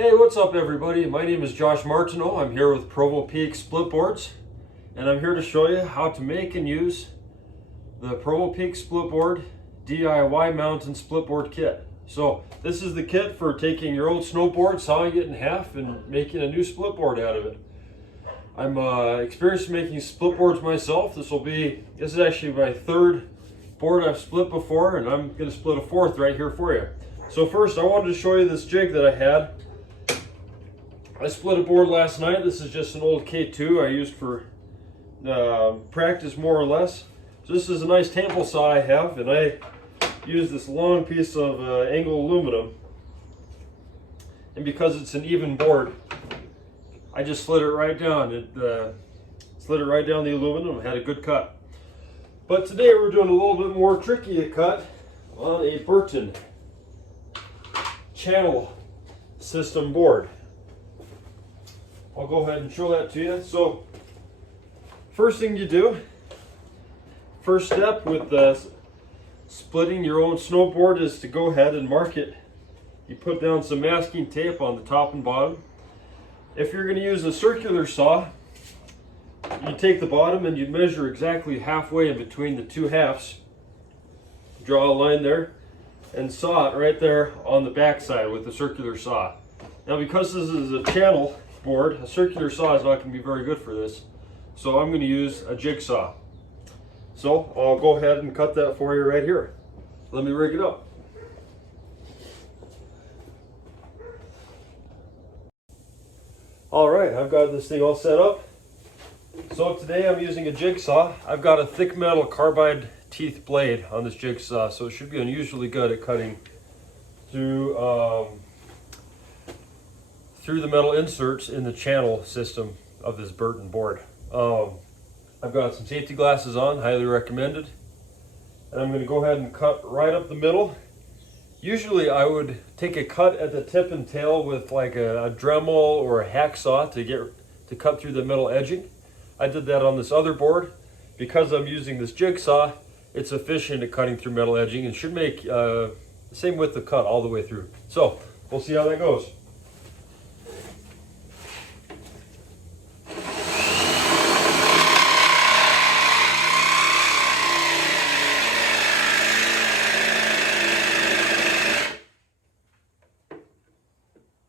Hey, what's up everybody? My name is Josh Martineau. I'm here with Provo Splitboards, and I'm here to show you how to make and use the Provo Splitboard DIY mountain splitboard kit. So this is the kit for taking your old snowboard, sawing it in half, and making a new splitboard out of it. I'm experienced making splitboards myself. This is actually my third board I've split before, and I'm going to split a fourth right here for you. So first I wanted to show you this jig that I had. I split a board last night. This is just an old K2 I used for practice more or less. So this is a nice table saw I have, and I use this long piece of angle aluminum. And because it's an even board, I just slid it right down. Slid it right down the aluminum, had a good cut. But today we're doing a little bit more tricky a cut on a Burton channel system board. I'll go ahead and show that to you. So first thing you do, first step with splitting your own snowboard is to go ahead and mark it. You put down some masking tape on the top and bottom. If you're going to use a circular saw, you take the bottom and you measure exactly halfway in between the two halves. Draw a line there and saw it right there on the back side with the circular saw. Now because this is a channel board, a circular saw is not going to be very good for this, so I'm going to use a jigsaw. So I'll go ahead and cut that for you right here. Let me rig it up. Alright, I've got this thing all set up. So today I'm using a jigsaw. I've got a thick metal carbide teeth blade on this jigsaw, so it should be unusually good at cutting through the metal inserts in the channel system of this Burton board. I've got some safety glasses on, highly recommended. And I'm going to go ahead and cut right up the middle. Usually I would take a cut at the tip and tail with like a Dremel or a hacksaw to cut through the metal edging. I did that on this other board. Because I'm using this jigsaw, it's efficient at cutting through metal edging and should make the same width of cut all the way through. So we'll see how that goes.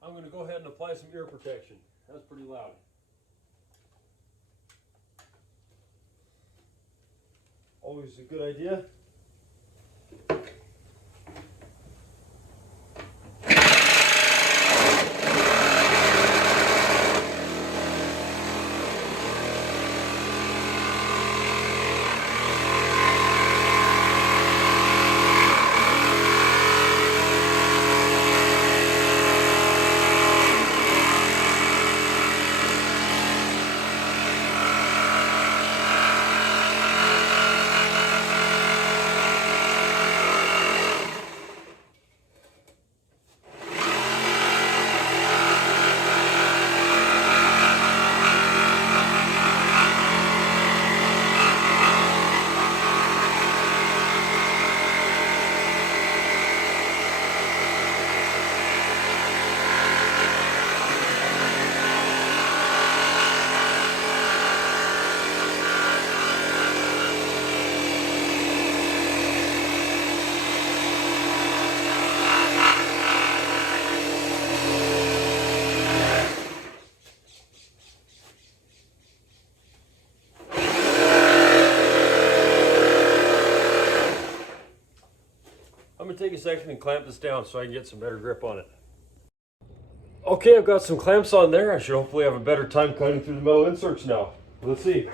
I'm going to go ahead and apply some ear protection. That's pretty loud. Always a good idea. I'm going to take a second and clamp this down so I can get some better grip on it. Okay, I've got some clamps on there. I should hopefully have a better time cutting through the metal inserts now. Let's see.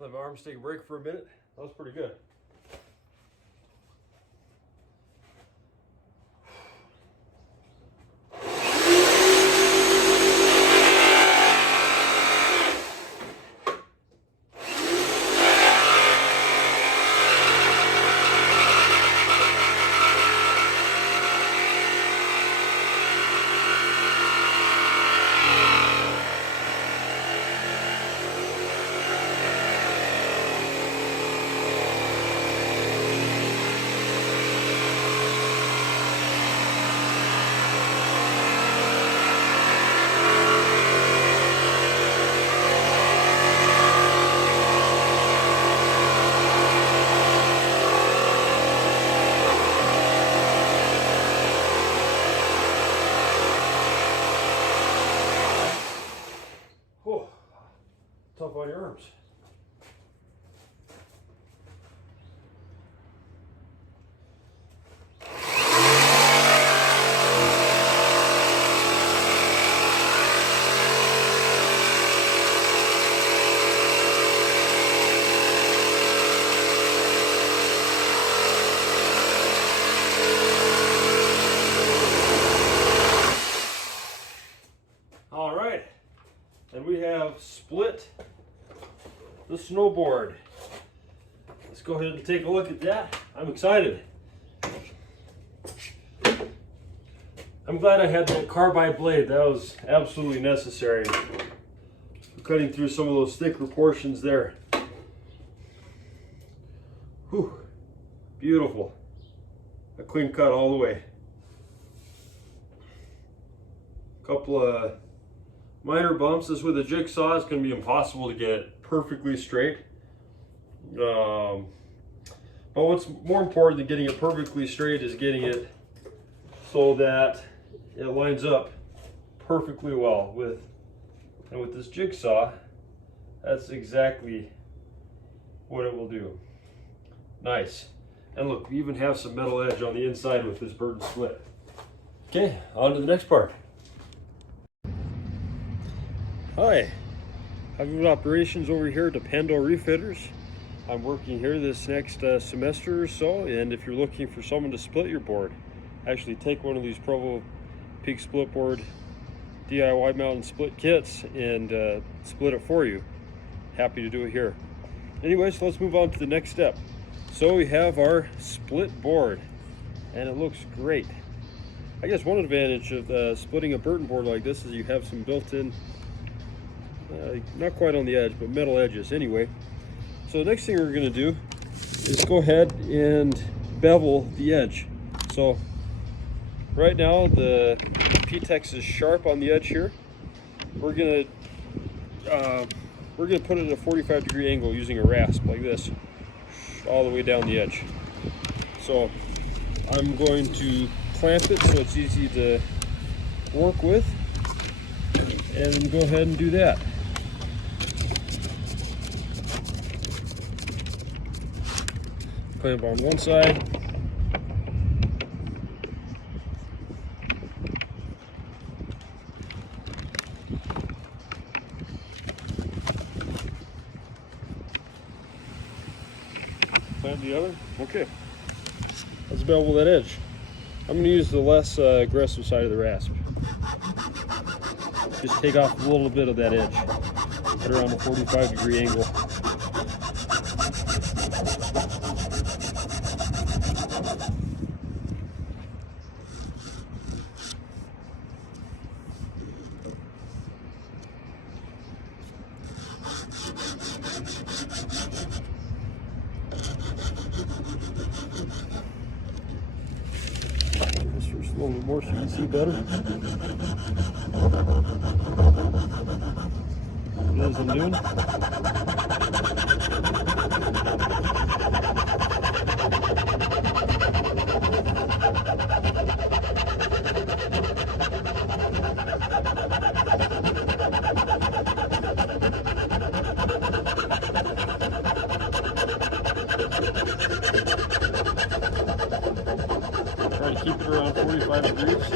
Let my arms take a break for a minute. That was pretty good. Whew. Tough on your arms. All right, and we have split the snowboard. Let's go ahead and take a look at that. I'm excited. I'm glad I had that carbide blade. That was absolutely necessary. Cutting through some of those thicker portions there. Whew, beautiful. A clean cut all the way. Couple of minor bumps. This with a jigsaw is going to be impossible to get it perfectly straight. But what's more important than getting it perfectly straight is getting it so that it lines up perfectly well with this jigsaw. That's exactly what it will do. Nice. And look, we even have some metal edge on the inside with this burden split. Okay, on to the next part. Hi, I've got operations over here at Pando Refitters. I'm working here this next semester or so, and if you're looking for someone to split your board, actually take one of these Provo Peak Splitboard DIY mount and split kits and split it for you. Happy to do it here. Anyways, let's move on to the next step. So we have our split board, and it looks great. I guess one advantage of splitting a Burton board like this is you have some built-in not quite on the edge, but metal edges anyway. So the next thing we're going to do is go ahead and bevel the edge. So right now the P-Tex is sharp on the edge here. We're going to put it at a 45-degree angle using a rasp like this, all the way down the edge. So I'm going to clamp it so it's easy to work with, and go ahead and do that. Clamp on one side. Clamp the other. Okay. Let's bevel that edge. I'm going to use the less aggressive side of the rasp. Just take off a little bit of that edge at around a 45-degree angle. Just a little bit more so you can see better. What I'm doing. Try to keep it around 45 degrees.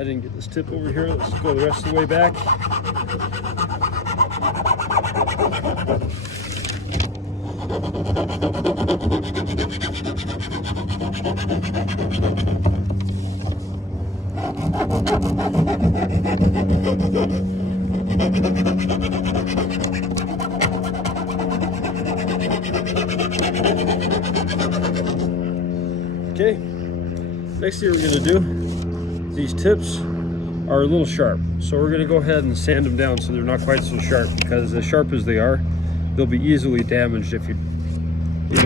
I didn't get this tip over here. Let's go the rest of the way back. Okay, next thing we're going to do, these tips are a little sharp, so we're going to go ahead and sand them down so they're not quite so sharp, because as sharp as they are, they'll be easily damaged if you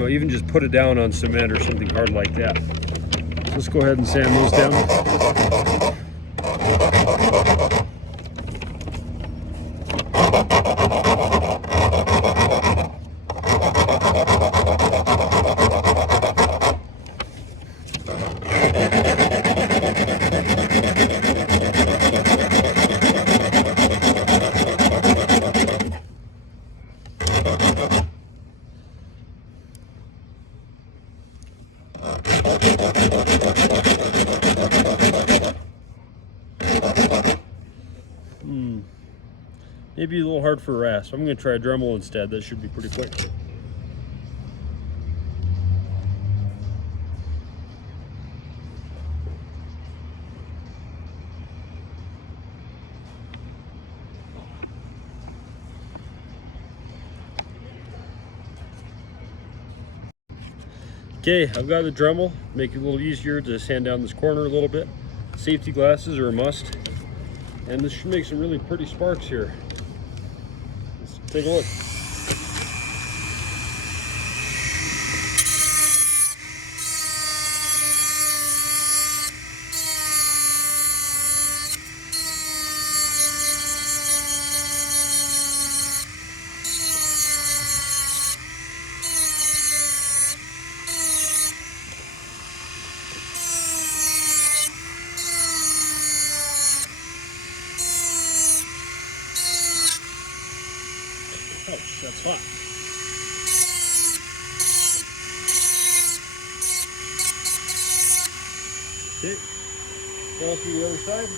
even just put it down on cement or something hard like that. So let's go ahead and sand those down. Maybe a little hard for a rasp. I'm going to try a Dremel instead. That should be pretty quick. Okay, I've got the Dremel. Make it a little easier to sand down this corner a little bit. Safety glasses are a must. And this should make some really pretty sparks here. Let's take a look. Ouch, that's hot. Okay, now to the other side.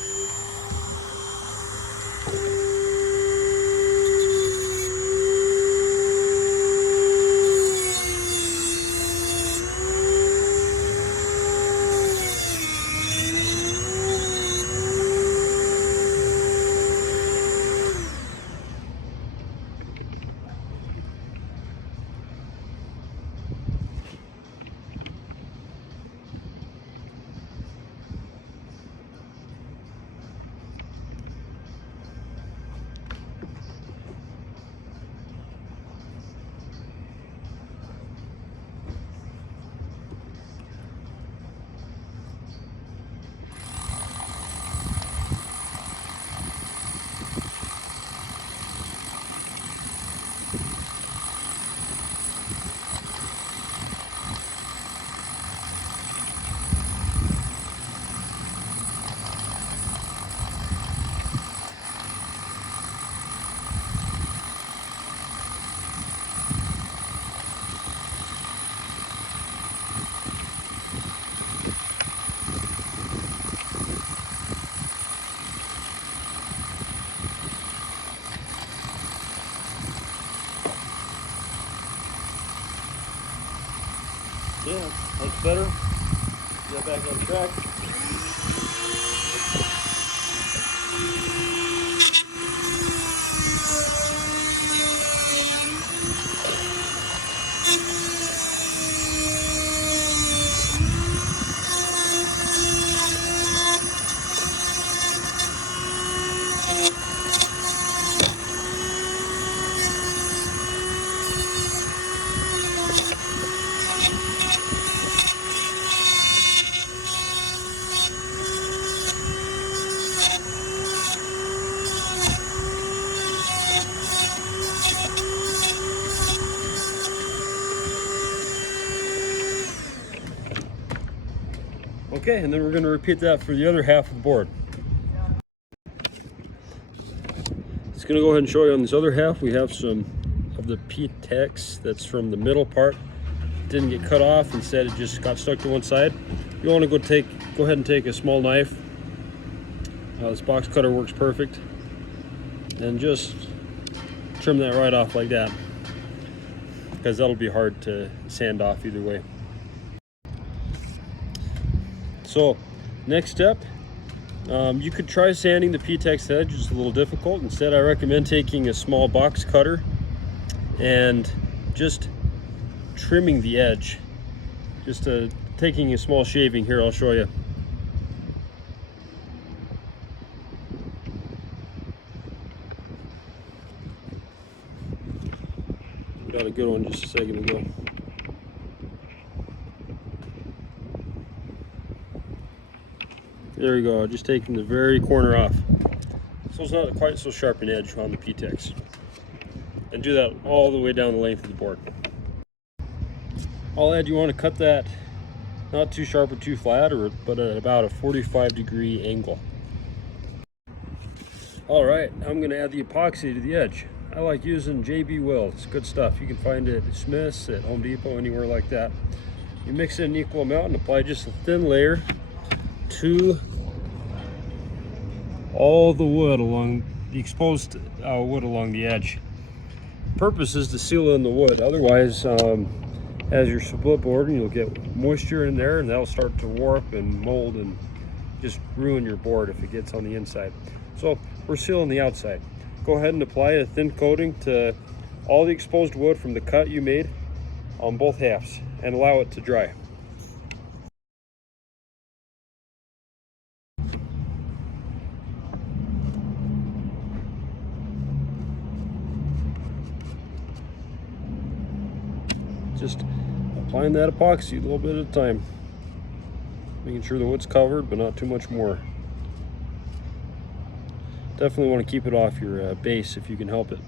Yeah, that's better. Get back on track. Okay, and then we're going to repeat that for the other half of the board. It's going to go ahead and show you on this other half. We have some of the P-Tex that's from the middle part. It didn't get cut off, instead it just got stuck to one side. You want to go ahead and take a small knife This box cutter works perfect. And just trim that right off like that, because that'll be hard to sand off either way. So next step, you could try sanding the PTEX edge. It's a little difficult. Instead, I recommend taking a small box cutter and just trimming the edge. Just taking a small shaving here, I'll show you. Got a good one just a second ago. There we go, just taking the very corner off. So it's not quite so sharp an edge on the PTEX. And do that all the way down the length of the board. I'll add, you want to cut that not too sharp or too flat, but at about a 45-degree angle. All right, I'm going to add the epoxy to the edge. I like using JB Will. It's good stuff. You can find it at Smith's, at Home Depot, anywhere like that. You mix it in an equal amount and apply just a thin layer to all the wood along the exposed wood along the edge. Purpose is to seal in the wood. Otherwise, as you're split boarding, you'll get moisture in there, and that'll start to warp and mold and just ruin your board if it gets on the inside. So we're sealing the outside. Go ahead and apply a thin coating to all the exposed wood from the cut you made on both halves and allow it to dry. Just applying that epoxy a little bit at a time, making sure the wood's covered but not too much more. Definitely want to keep it off your base if you can help it.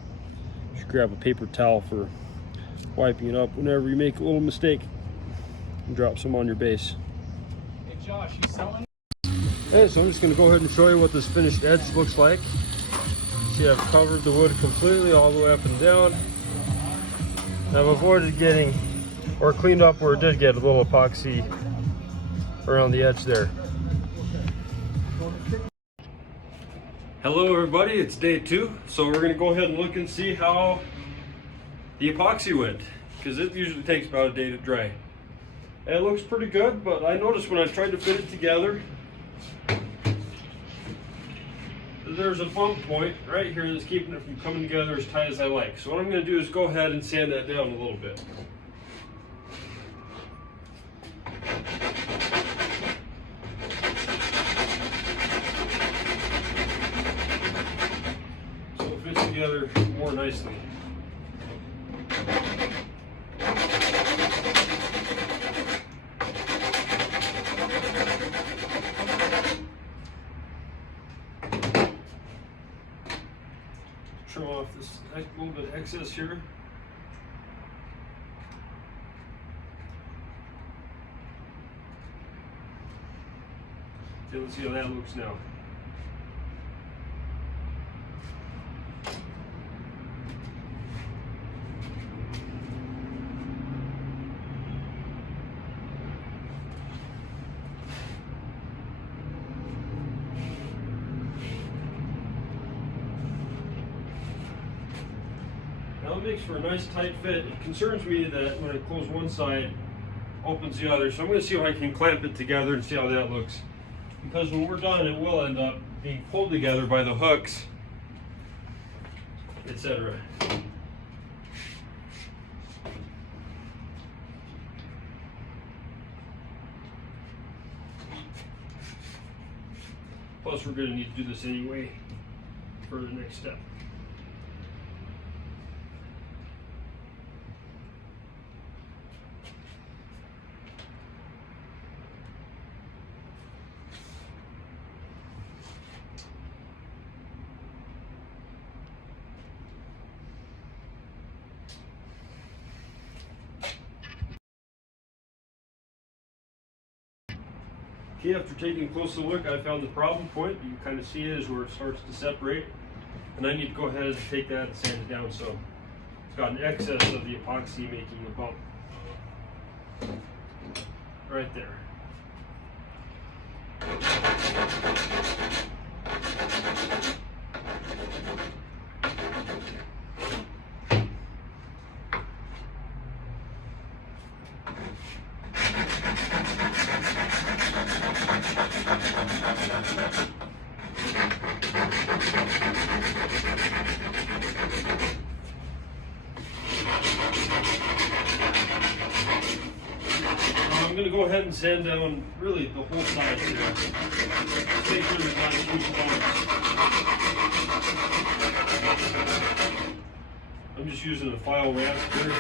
Just grab a paper towel for wiping it up whenever you make a little mistake and drop some on your base. Hey Josh, you selling? Hey, so I'm just going to go ahead and show you what this finished edge looks like. See, I've covered the wood completely all the way up and down. I've avoided getting, or cleaned up where it did get a little epoxy around the edge there. Hello everybody, it's day 2. So we're going to go ahead and look and see how the epoxy went, because it usually takes about a day to dry. And it looks pretty good, but I noticed when I tried to fit it together, there's a bump point right here that's keeping it from coming together as tight as I like. So what I'm going to do is go ahead and sand that down a little bit. So it fits together more nicely. Trim off this little bit of excess here. Okay, let's see how that looks now. Now it makes for a nice tight fit. It concerns me that when I close one side, opens the other. So I'm going to see if I can clamp it together and see how that looks. Because when we're done, it will end up being pulled together by the hooks, etc. Plus, we're going to need to do this anyway for the next step. Okay, after taking a closer look, I found the problem point. You can kind of see it is where it starts to separate. And I need to go ahead and take that and sand it down so it's got an excess of the epoxy making a bump. Right there. I'm going to go ahead and sand down really the whole side here. Make sure there's not a huge bumps. I'm just using a file ramp here.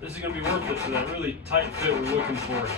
This is going to be worth it for that really tight fit we're looking for.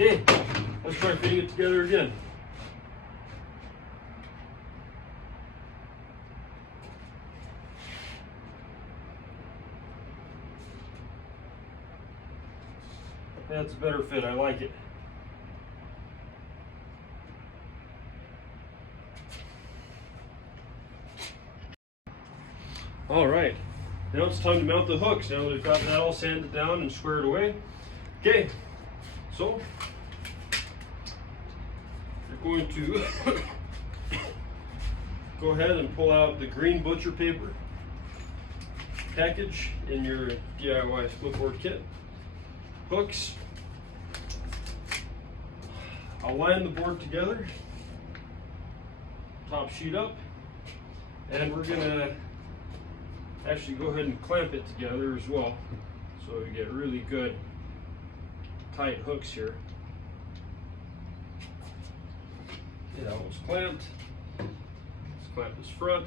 Okay, let's try fitting it together again. That's a better fit, I like it. All right, now it's time to mount the hooks. Now that we've got that all sanded down and squared away. Okay, so you're going to go ahead and pull out the green butcher paper package in your DIY splitboard kit. Hooks. I'll line the board together, top sheet up, and we're gonna actually go ahead and clamp it together as well, so we get really good tight hooks here. Okay, that one's clamped. Let's clamp this front.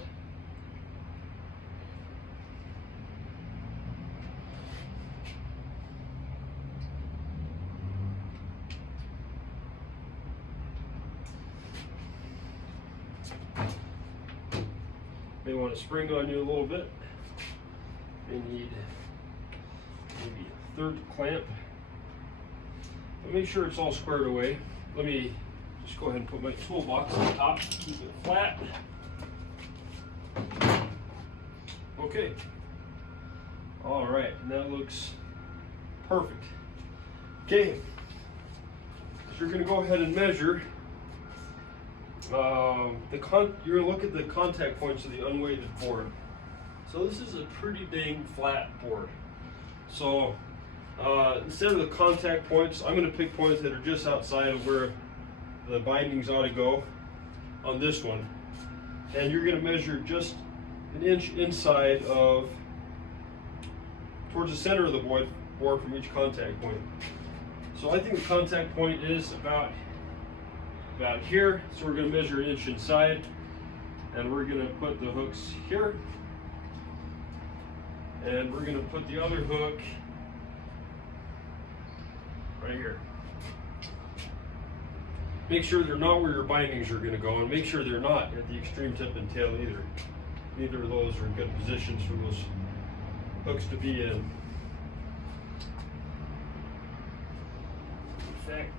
May want to spring on you a little bit. May need maybe a third clamp. But make sure it's all squared away. Let me just go ahead and put my toolbox on top, keep it flat. Okay. All right, and that looks perfect. Okay, so you're going to go ahead and measure. You're going to look at the contact points of the unweighted board. So this is a pretty dang flat board. So instead of the contact points, I'm going to pick points that are just outside of where the bindings ought to go on this one. And you're going to measure just an inch inside of, towards the center of the board from each contact point. So I think the contact point is about here. So we're going to measure an inch inside, and we're going to put the hooks here. And we're going to put the other hook right here. Make sure they're not where your bindings are going to go, and make sure they're not at the extreme tip and tail either. neither of those are in good positions for those hooks to be in. In fact,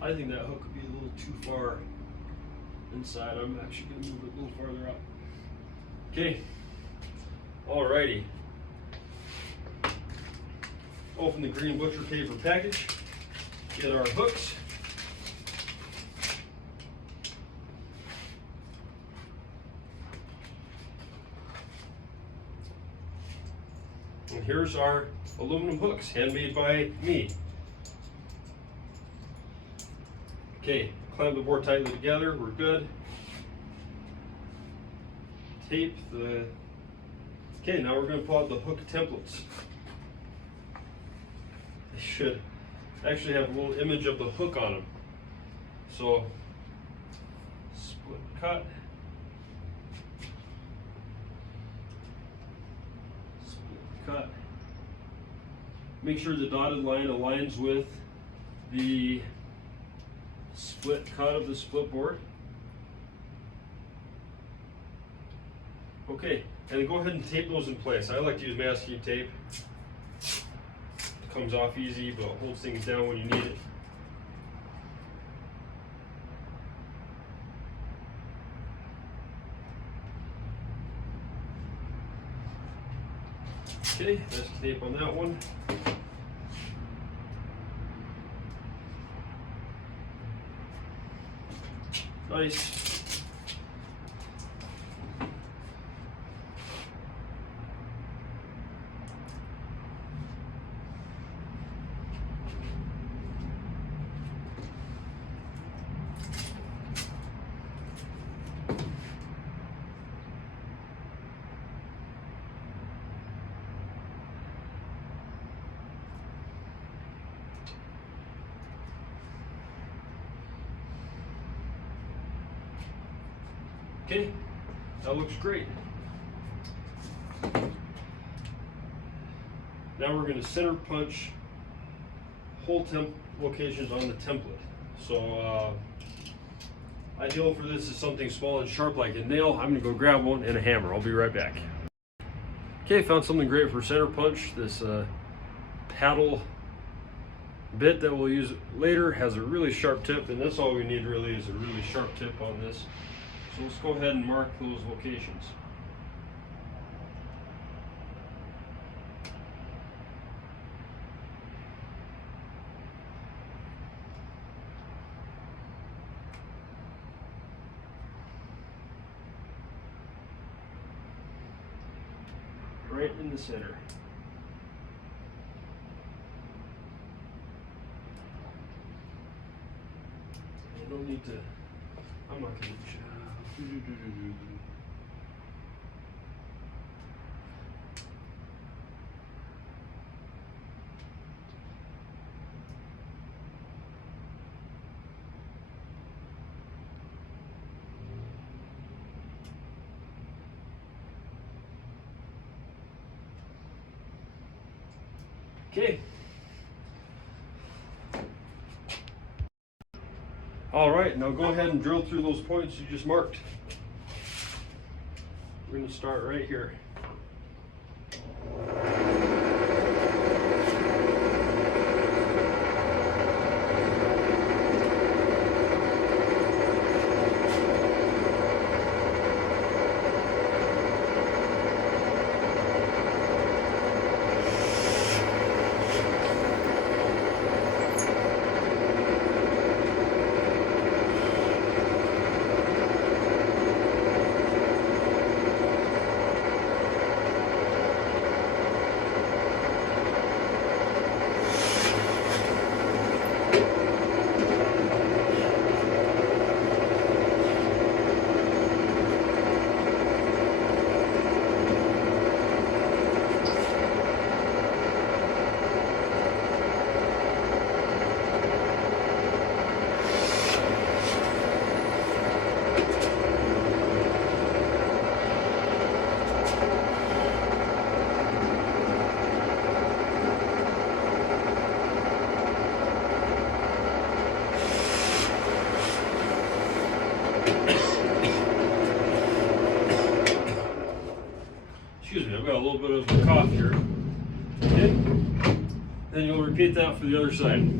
I think that hook would be a little too far inside. I'm actually going to move it a little farther up. Okay, alrighty. Open the green butcher paper package, get our hooks. And here's our aluminum hooks, handmade by me. Okay, clamp the board tightly together, we're good. Tape the, okay, now we're going to pull out the hook templates. They should actually have a little image of the hook on them. So, split cut. Split cut. Make sure the dotted line aligns with the split cut of the split board. Okay, and then go ahead and tape those in place. I like to use masking tape. It comes off easy, but holds things down when you need it. Okay, masking tape on that one. Nice. Okay, that looks great. Now we're going to center punch hole temp locations on the template. So ideal for this is something small and sharp like a nail. I'm going to go grab one and a hammer. I'll be right back. Okay, found something great for center punch. This paddle bit that we'll use later has a really sharp tip, and that's all we need really is a really sharp tip on this. So let's go ahead and mark those locations. Right in the center. You don't need to, I'm not going to Okay. All right, now go ahead and drill through those points you just marked. We're going to start right here. Excuse me, I've got a little bit of a cough here. Okay, then you'll repeat that for the other side.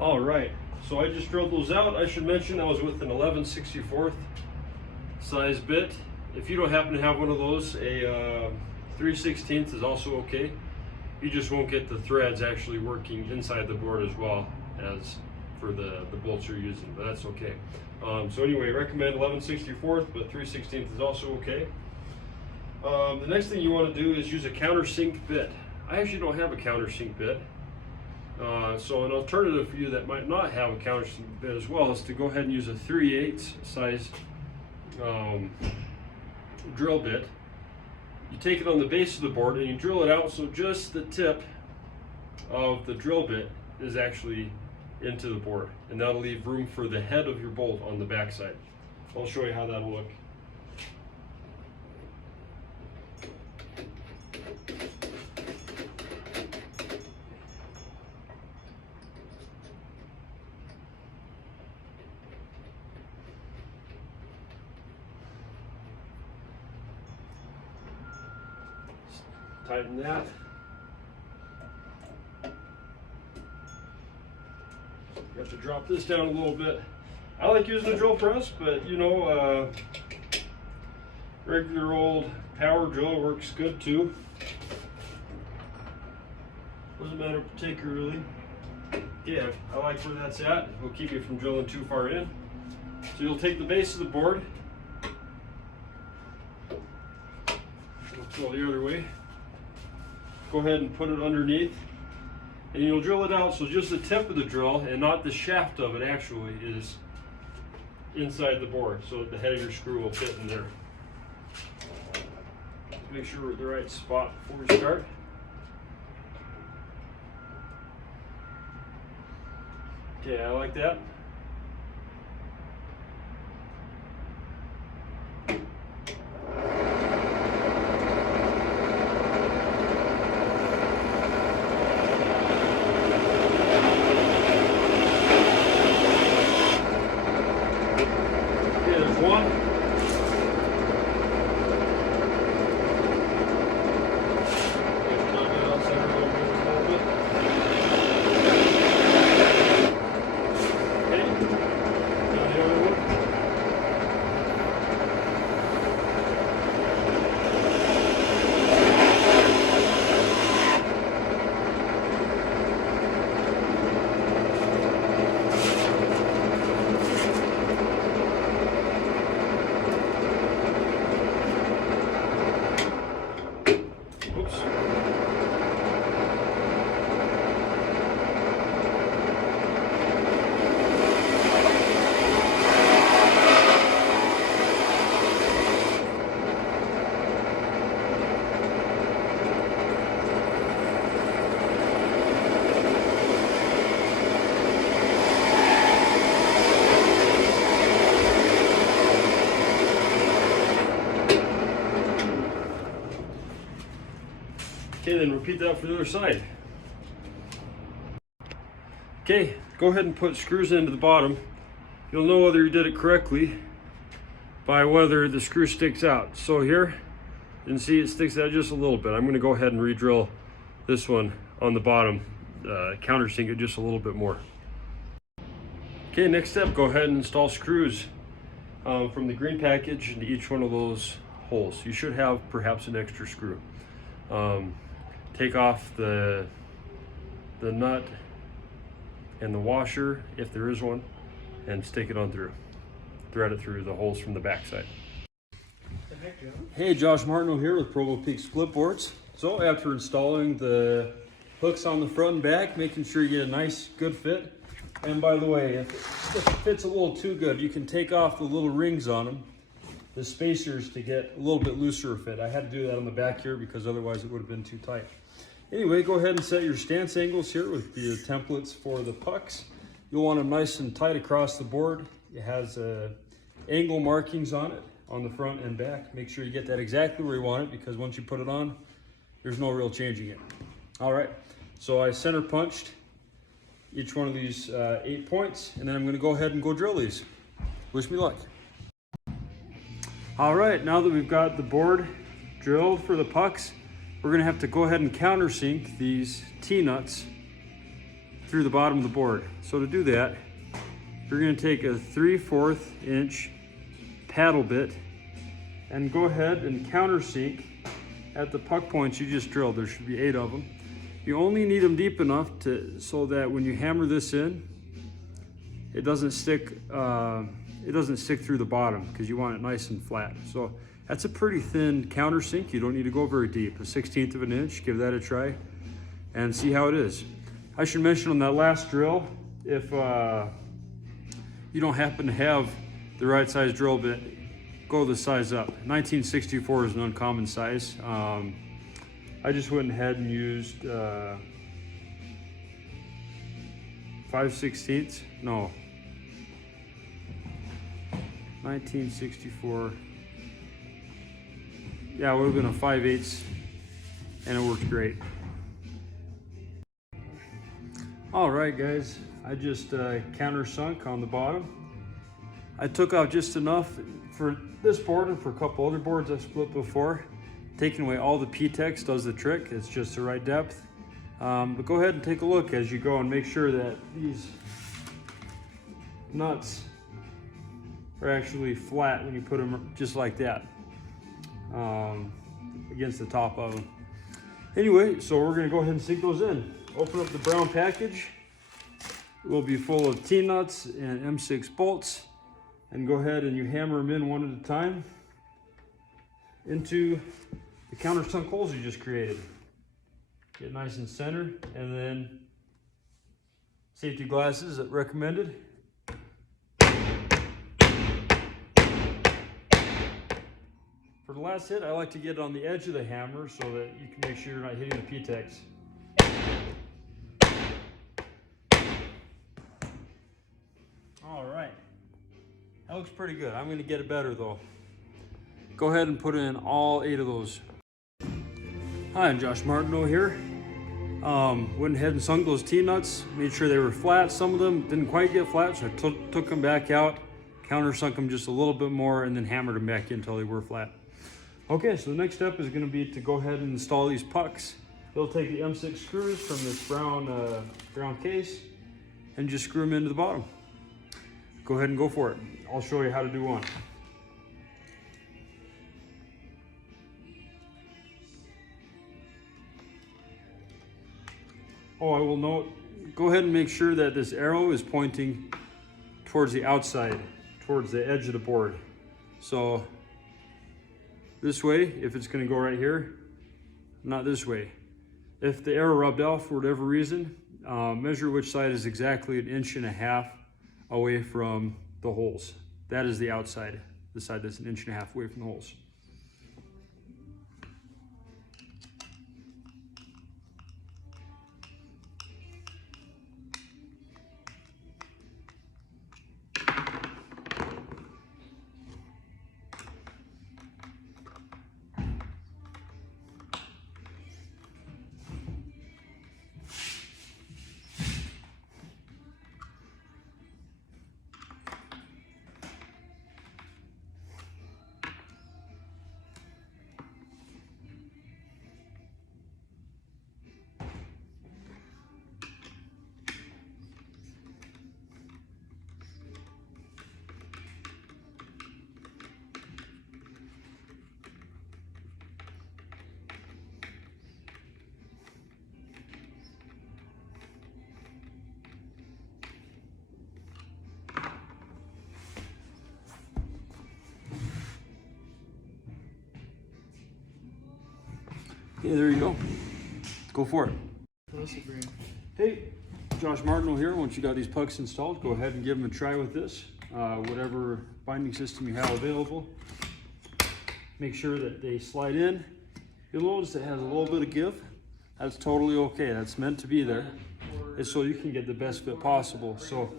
All right, so I just drilled those out. I should mention I was with an 11/64 size bit. If you don't happen to have one of those, a 3/16 is also okay. You just won't get the threads actually working inside the board as well as for the bolts you're using, but that's okay. So anyway, recommend 11/64, but 3/16 is also okay. The next thing you want to do is use a countersink bit. I actually don't have a countersink bit. So an alternative for you that might not have a countersink bit as well is to go ahead and use a 3/8 size drill bit. You take it on the base of the board and you drill it out so just the tip of the drill bit is actually into the board, and that'll leave room for the head of your bolt on the back side. I'll show you how that'll look. Tighten that. You have to drop this down a little bit. I like using a drill press, but you know, regular old power drill works good too. Doesn't matter particularly. Yeah, I like where that's at. It'll keep you from drilling too far in. So you'll take the base of the board. We'll go the other way. Go ahead and put it underneath, and you'll drill it out so just the tip of the drill and not the shaft of it actually is inside the board, so that the head of your screw will fit in there. Make sure we're at the right spot before we start. Okay, I like that. Okay, then repeat that for the other side. Okay, go ahead and put screws into the bottom. You'll know whether you did it correctly by whether the screw sticks out. So here, you can see it sticks out just a little bit. I'm going to go ahead and re-drill this one on the bottom, countersink it just a little bit more. Okay, next step, go ahead and install screws from the green package into each one of those holes. You should have perhaps an extra screw. Take off the nut and the washer, if there is one, and stick it on through. Thread it through the holes from the backside. Hey, Josh Martineau here with Provo Splitboards. So after installing the hooks on the front and back, making sure you get a nice, good fit. And by the way, if it fits a little too good, you can take off the little rings on them, the spacers, to get a little bit looser fit. I had to do that on the back here because otherwise it would have been too tight. Anyway, go ahead and set your stance angles here with the templates for the pucks. You'll want them nice and tight across the board. It has angle markings on it on the front and back. Make sure you get that exactly where you want it, because once you put it on, there's no real changing it. All right, so I center punched each one of these 8 points, and then I'm going to go ahead and go drill these. Wish me luck. All right, now that we've got the board drilled for the pucks, we're gonna have to go ahead and countersink these T-nuts through the bottom of the board. So to do that, you're gonna take a 3/4 inch paddle bit and go ahead and countersink at the puck points you just drilled. There should be 8 of them. You only need them deep enough so that when you hammer this in, it doesn't stick through the bottom, because you want it nice and flat. So that's a pretty thin countersink. You don't need to go very deep. 1/16 of an inch, give that a try and see how it is. I should mention on that last drill, if you don't happen to have the right size drill bit, go the size up. 1964 is an uncommon size. I just went ahead and used 5/16. No, 1964. Yeah, it would have been a 5/8, and it worked great. All right, guys, I just countersunk on the bottom. I took out just enough for this board and for a couple other boards I've split before. Taking away all the P-Tex does the trick. It's just the right depth. But go ahead and take a look as you go and make sure that these nuts are actually flat when you put them just like that against the top of them. Anyway, so we're gonna go ahead and sink those in. Open up the brown package. It will be full of T-nuts and M6 bolts, and go ahead and you hammer them in one at a time into the countersunk holes you just created. Get nice and centered, and then safety glasses recommended. For the last hit, I like to get it on the edge of the hammer so that you can make sure you're not hitting the P-Tex. All right, that looks pretty good. I'm gonna get it better though. Go ahead and put in all 8 of those. Hi, I'm Josh Martineau here. Went ahead and sunk those T-nuts, made sure they were flat. Some of them didn't quite get flat, so I took them back out, countersunk them just a little bit more, and then hammered them back in until they were flat. Okay, so the next step is gonna be to go ahead and install these pucks. They'll take the M6 screws from this brown case and just screw them into the bottom. Go ahead and go for it. I'll show you how to do one. Oh, I will note, go ahead and make sure that this arrow is pointing towards the outside, towards the edge of the board. So this way, if it's gonna go right here, not this way. If the arrow rubbed off for whatever reason, measure which side is exactly 1.5 inches away from the holes. That is the outside, the side that's 1.5 inches away from the holes. Okay, there you go. Go for it. Hey, Josh Martineau here. Once you got these pucks installed, go ahead and give them a try with this. Whatever binding system you have available. Make sure that they slide in. You'll notice it has a little bit of give. That's totally okay. That's meant to be there. It's so you can get the best fit possible. So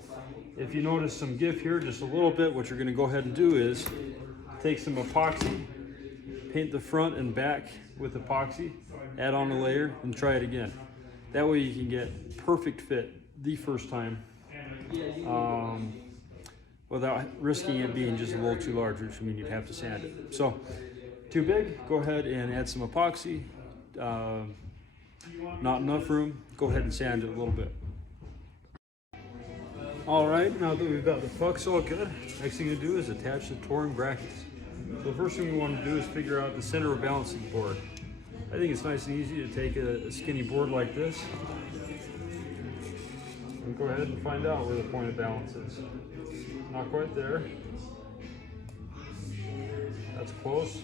if you notice some give here, just a little bit, what you're going to go ahead and do is take some epoxy, paint the front and back with epoxy, add on a layer, and try it again. That way you can get perfect fit the first time. without risking it being just a little too large, which would mean you'd have to sand it. So, too big, go ahead and add some epoxy. Not enough room, go ahead and sand it a little bit. All right, now that we've got the pucks all good, next thing to do is attach the touring brackets. So the first thing we want to do is figure out the center of balance of the board. I think it's nice and easy to take a skinny board like this and go ahead and find out where the point of balance is. Not quite there. That's close.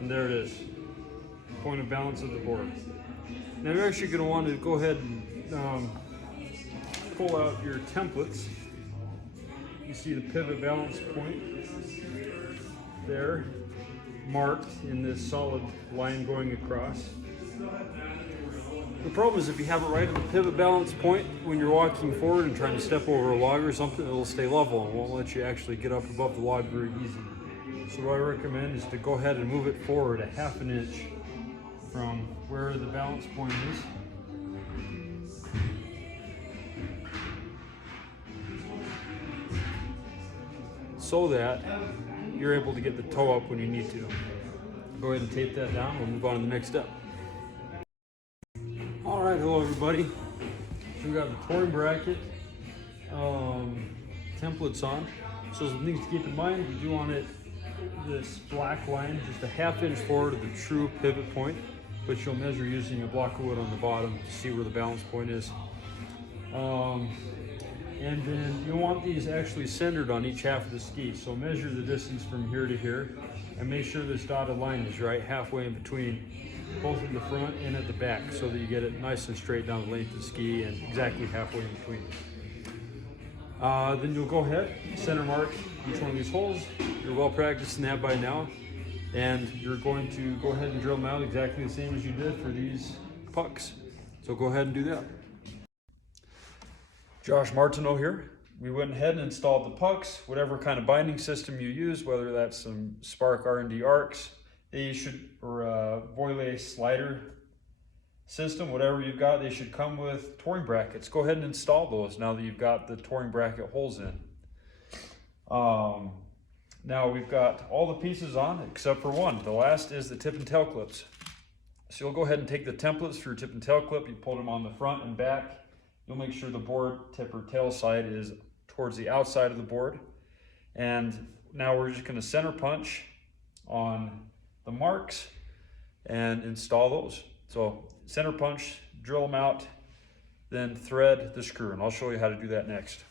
And there it is, point of balance of the board. Now you're actually going to want to go ahead and pull out your templates. You see the pivot balance point there, marked in this solid line going across. The problem is if you have it right at the pivot balance point, when you're walking forward and trying to step over a log or something, it'll stay level and won't let you actually get up above the log very easy. So what I recommend is to go ahead and move it forward a ½ an inch from where the balance point is. So that you're able to get the toe up when you need to. Go ahead and tape that down. We'll move on to the next step. All right, hello everybody. So we got the touring bracket templates on. So some things to keep in mind, you do want it this black line just a ½ inch forward of the true pivot point, which you'll measure using a block of wood on the bottom to see where the balance point is. And then you want these actually centered on each half of the ski. So measure the distance from here to here and make sure this dotted line is right halfway in between, both in the front and at the back, so that you get it nice and straight down the length of the ski and exactly halfway in between. Then you'll go ahead, center mark each one of these holes. You're well practiced in that by now. And you're going to go ahead and drill them out exactly the same as you did for these pucks. So go ahead and do that. Josh Martineau here. We went ahead and installed the pucks, whatever kind of binding system you use, whether that's some Spark R&D arcs, or a Voilet slider system, whatever you've got, they should come with touring brackets. Go ahead and install those now that you've got the touring bracket holes in. Now we've got all the pieces on except for one. The last is the tip and tail clips. So you'll go ahead and take the templates for your tip and tail clip, you pull them on the front and back. You'll make sure the board tip or tail side is towards the outside of the board. And now we're just going to center punch on the marks and install those. So center punch, drill them out, then thread the screw, and I'll show you how to do that next.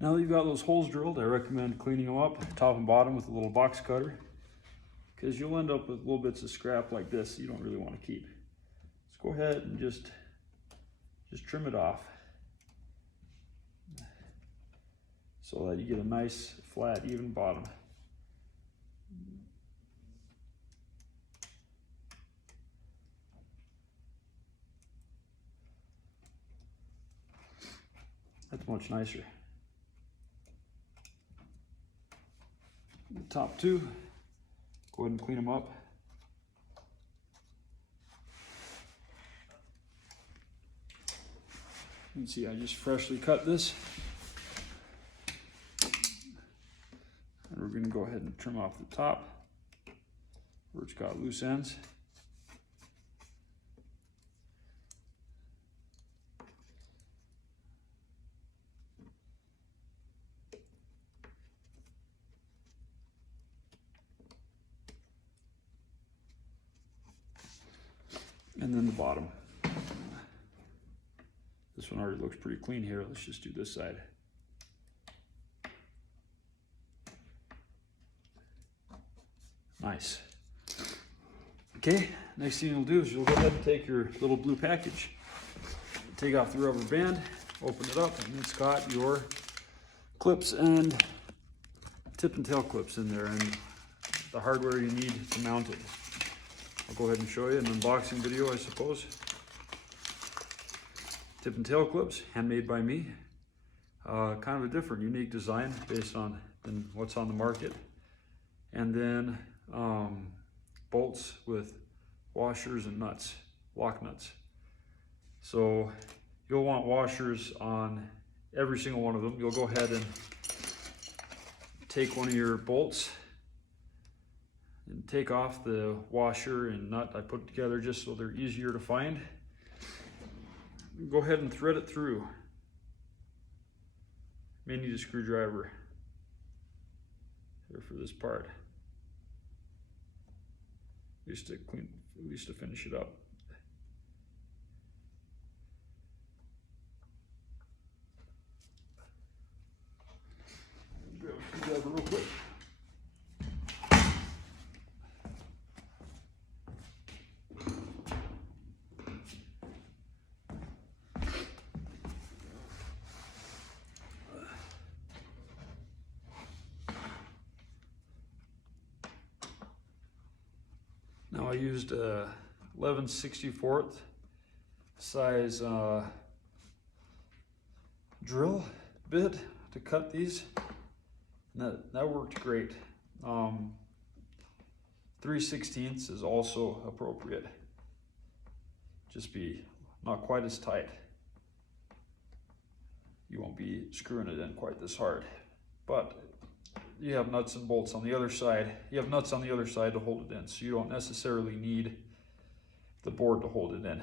Now that you've got those holes drilled, I recommend cleaning them up top and bottom with a little box cutter, because you'll end up with little bits of scrap like this you don't really want to keep. So go ahead and just trim it off so that you get a nice, flat, even bottom. much nicer. The top two, go ahead and clean them up. You can see I just freshly cut this. And we're going to go ahead and trim off the top where it's got loose ends. And then the bottom. This one already looks pretty clean here. Let's just do this side. Nice. Okay, next thing you'll do is you'll go ahead and take your little blue package, take off the rubber band, open it up, and it's got your clips and tip and tail clips in there and the hardware you need to mount it. I'll go ahead and show you an unboxing video, I suppose. Tip and tail clips, handmade by me. Kind of a different, unique design based on than what's on the market. And then bolts with washers and nuts, lock nuts. So you'll want washers on every single one of them. You'll go ahead and take one of your bolts and take off the washer and nut I put together just so they're easier to find. Go ahead and thread it through. May need a screwdriver here for this part. At least to finish it up. Grab a screwdriver real quick. Now I used a 11/64 size drill bit to cut these. And that worked great. 3/16 is also appropriate. Just be not quite as tight. You won't be screwing it in quite this hard. But you have nuts and bolts on the other side. You have nuts on the other side to hold it in, so you don't necessarily need the board to hold it in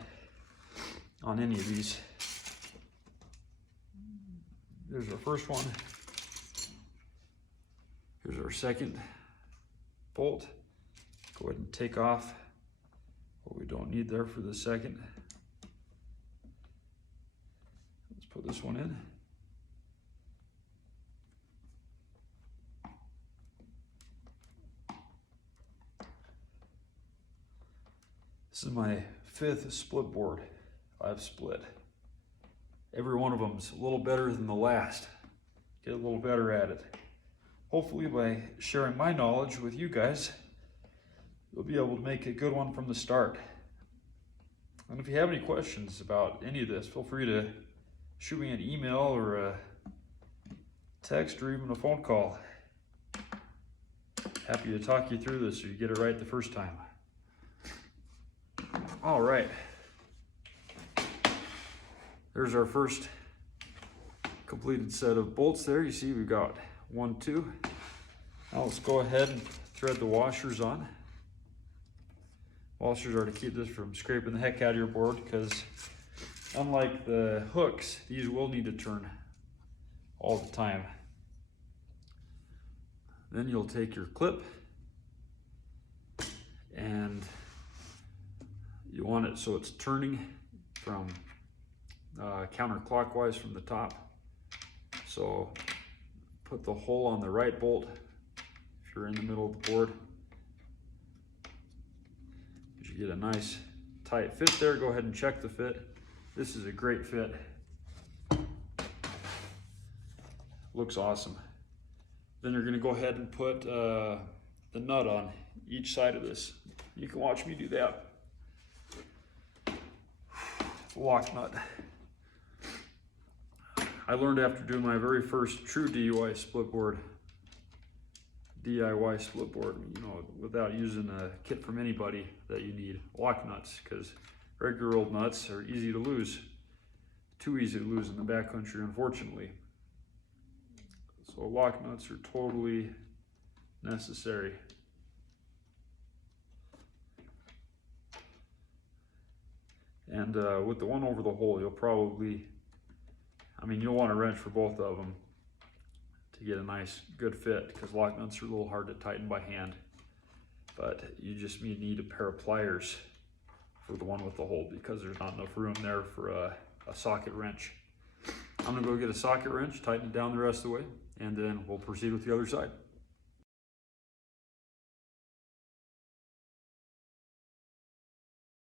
on any of these. There's our first one. Here's our second bolt. Go ahead and take off what we don't need there for the second. Let's put this one in. This is my 5th split board I've split. Every one of them is a little better than the last. Get a little better at it. Hopefully by sharing my knowledge with you guys, you'll be able to make a good one from the start. And if you have any questions about any of this, feel free to shoot me an email or a text or even a phone call. Happy to talk you through this so you get it right the first time. All right, there's our first completed set of bolts there. You see we've got 1, 2. Now let's go ahead and thread the washers on. Washers are to keep this from scraping the heck out of your board because unlike the hooks, these will need to turn all the time. Then you'll take your clip and you want it so it's turning from counterclockwise from the top. So put the hole on the right bolt if you're in the middle of the board. You get a nice tight fit there. Go ahead and check the fit. This is a great fit. Looks awesome. Then you're going to go ahead and put the nut on each side of this. You can watch me do that. Lock nut. I learned after doing my very first true DIY split board, you know, without using a kit from anybody, that you need lock nuts, because regular old nuts are easy to lose. Too easy to lose in the backcountry, unfortunately. So lock nuts are totally necessary. And with the one over the hole, you'll probably, you'll want a wrench for both of them to get a nice, good fit, because lock nuts are a little hard to tighten by hand. But you just need a pair of pliers for the one with the hole, because there's not enough room there for a socket wrench. I'm gonna go get a socket wrench, tighten it down the rest of the way, and then we'll proceed with the other side.